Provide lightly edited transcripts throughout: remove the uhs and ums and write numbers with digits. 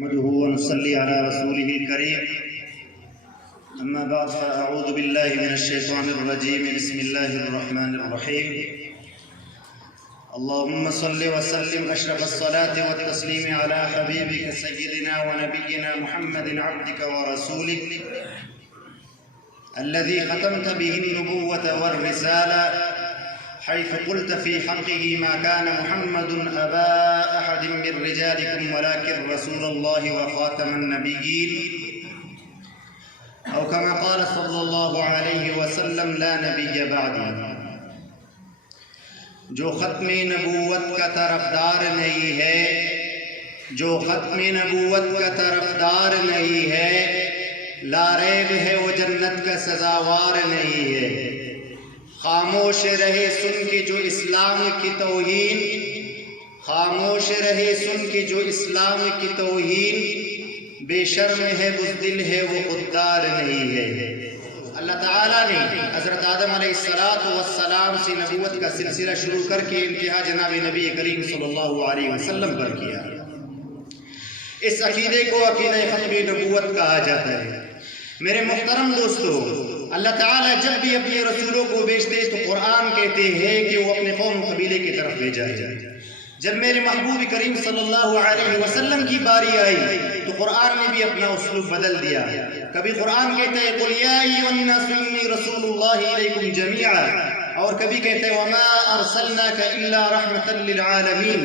نحمده ونصلي على رسوله الكريم أما بعد فأعوذ بالله من الشيطان الرجيم بسم الله الرحمن الرحيم اللهم صل وسلم أشرف الصلاة والتسليم على حبيبك سيدنا ونبينا محمد عبدك ورسولك الذي ختمت به النبوة والرسالة حيث قلت في حقه ما كان محمد أبا أحد من رجالكم ولكن رسول الله وخاتم النبيين أو كما قال صلى الله عليه وسلم لا نبي بعدي. جو ختم نبوت کا طرفدار نہیں ہے، جو ختم نبوت کا طرفدار نہیں ہے، لا ریب ہے وہ جنت کا سزاوار نہیں ہے. خاموش رہے سن کے جو اسلام کی توہین، خاموش رہے سن کے جو اسلام کی توہین، بے شرم ہے بزدل ہے وہ خوددار نہیں ہے. اللہ تعالیٰ نے حضرت آدم علیہ السلام سے نبوت کا سلسلہ شروع کر کے انتہا جناب نبی کریم صلی اللہ علیہ وسلم پر کیا. اس عقیدے کو عقیدہ ختم نبوت کہا جاتا ہے. میرے محترم دوستو، اللہ تعالیٰ جب بھی اپنے رسولوں کو بھیجتے تو قرآن کہتے ہیں کہ وہ اپنے قوم قبیلے کی طرف بھیجا جائے. جب میرے محبوب کریم صلی اللہ علیہ وسلم کی باری آئی تو قرآن نے بھی اپنا اسلوب بدل دیا. کبھی قرآن کہتا ہے قُلْ يَا أَيُّهَا النَّاسُ إِنِّي رَسُولُ اللَّهِ إِلَيْكُمْ جَمِيعًا، اور کبھی کہتا ہے وَمَا أَرْسَلْنَاكَ إِلَّا رَحْمَةً لِلْعَالَمِينَ،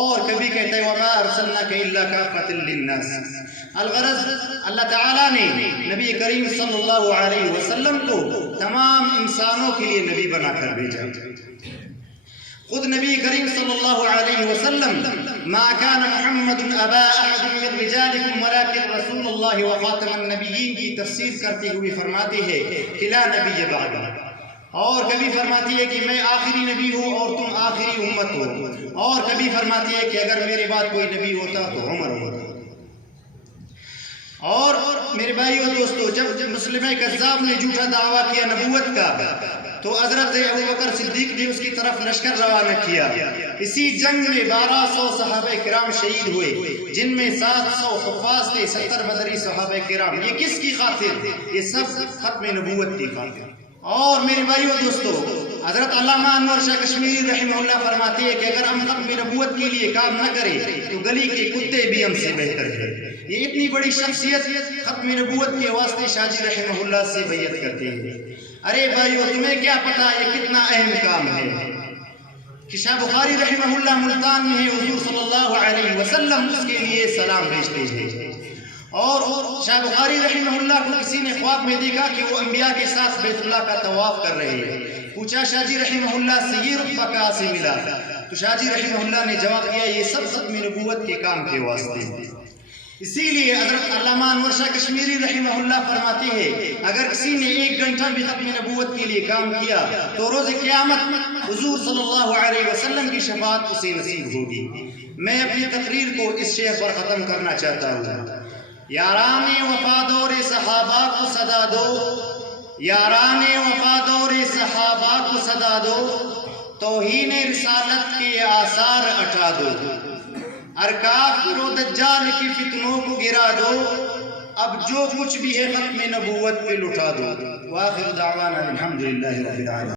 اور کبھی کہتا ہے وَمَا أَرْسَلْنَاكَ إِلَّا كَافَّةً لِلنَّاسِ. الغرض اللہ تعالیٰ نے نبی کریم صلی اللہ علیہ وسلم کو تمام انسانوں کے لیے نبی بنا کر بھیجا. خود نبی کریم صلی اللہ علیہ وسلم ما كان محمد ابا احد من رجالکم ولکن رسول اللہ وخاتم النبیین کی تفسیر کرتے ہوئے فرماتے ہیں کہ لا نبی بعد، اور کبھی فرماتی ہے کہ میں آخری نبی ہوں اور تم آخری امت ہو، اور کبھی فرماتی ہے کہ اگر میرے بعد کوئی نبی ہوتا تو عمر ہوتا. اور میرے بھائی و دوستو، جب مسلمہ کذاب نے جھوٹا دعویٰ کیا نبوت کا تو حضرت ابوبکر صدیق نے اس کی طرف لشکر روانہ کیا. اسی جنگ میں 1200 صحابہ کرام شہید ہوئے، جن میں 700 حفاظ تھے، 70 بدری صحابہ کرام. یہ کس کی خاطر؟ یہ سب ختم نبوت کی خاطر. اور میرے بھائی و دوستو، حضرت علامہ انور شاہ کشمیری رحمہ اللہ فرماتے ہیں کہ اگر ہم ختم نبوت کے لیے کام نہ کریں تو گلی کے کتے بھی ہم سے بہتر ہیں. یہ اتنی بڑی شخصیت ختم نبوت کے واسطے شاہ جی رحمہ اللہ سے بیعت کرتے ہیں. ارے بھائیو، تمہیں کیا پتا یہ کتنا اہم کام ہے کہ شاہ بخاری رحمہ اللہ ملتان میں ہے، حضور صلی اللہ علیہ وسلم اس کے لیے سلام بھیجتے ہیں. اور شاہ بخاری رحمہ اللہ کو کسی نے خواب میں دیکھا کہ وہ انبیاء کے ساتھ بیت اللہ کا طواف کر رہے ہیں. پوچھا شاہ جی رحمہ اللہ سے یہ رتبہ کہاں سے ملا؟ تو شاہ جی رحمہ اللہ نے جواب دیا یہ سب ختم نبوت کے کام کے واسطے. اسی لیے حضرت علامہ انور شاہ کشمیری رحمہ اللہ فرماتے ہیں اگر کسی نے 1 گھنٹہ بھی ختم نبوت کے لیے کام کیا تو روز قیامت حضور صلی اللہ علیہ وسلم کی شفاعت اسے نصیب ہوگی. میں اپنی تقریر کو اس شعر پر ختم کرنا چاہتا ہوں. یاران وفادور صحابہ کو صدا دو، یاران وفادور صحابہ کو صدا دو، توہین رسالت کے آثار ہٹا دو، ارکافر و دجال کی فتنوں کو گرا دو، اب جو کچھ بھی ہے ختم نبوت پہ لٹا دو. وآخر دعوانا الحمدللہ رب العالمین.